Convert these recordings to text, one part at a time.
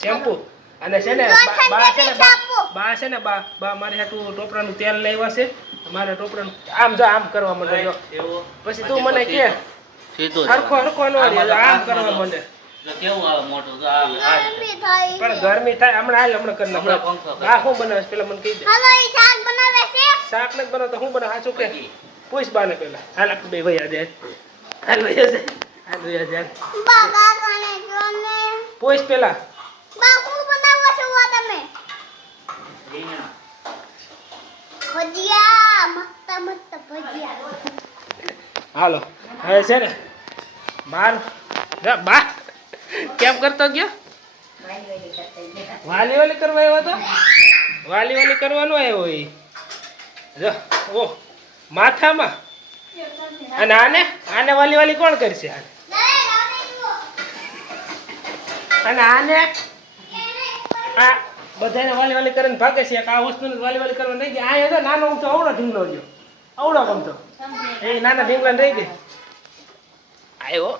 Shampoo અને છે ને બા છે ને બા મારે હાટું ટોપરાનું તેલ લાવ્યા છે. મારે ટોપરાનું આમ જો આમ કરવા માંડે જો. પછી તું મને કે હરખો નો આમ કરવા માંડે. કેવું આવે મોટું તો પણ ગરમી થાય હમણાં કરી નાખ. આ શું બનાવે પેલા મને કહી દે. શાક નથી બનાવતો હું બનાવ સાચું કે પૂછ બાને પેલા. હાલ આપણે બે ભાઈ આજે હાલ ભાઈ આજે પૂછ પેલા. હાલો હવે છે ને બાર બા કેમ કરતો ગયો? વાલી કરવા આવ્યો તો વાલી કરવાનો આવ્યો એ જો ઓ માથામાં. અને આને વાલી કોણ કરશે? અને આને આ બધાને વાલી કરીને ભાગે છે. આ વસ્તુને વાલી કરવા રહી ગયા. આ નાનો હું તો અવડો ઢીંગલો ગયો અવડો ગમતો એ નાના ઢીંગલાને રહી ગઈ. આવ્યો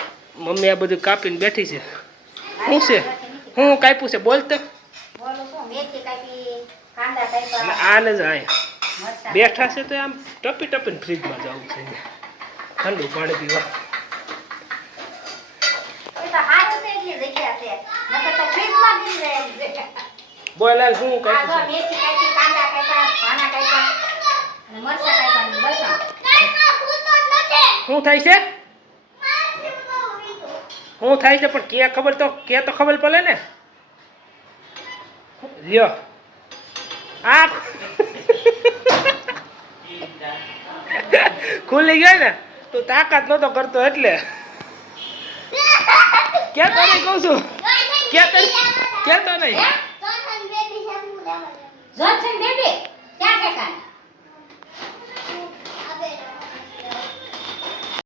મમ્મી આ બધું કાપીને બેઠી છે. શું છે હું કાપ્યું છે બોલ તો. આને જ અહીંયા બેઠા છે તો આમ ટપીને ફ્રીજમાં જવું છે. ઠંડુ પાણી પીવા. બોલ હાલ શું કાપ્યું છે? શું થાય છે? શું થાય છે? પણ કે ખબર તો પડે ને. લ્યો આ ખુલી ગયો ને તું તાકાત નતો કરતો એટલે કેતો નહીં કહું છું. કેતો નહીં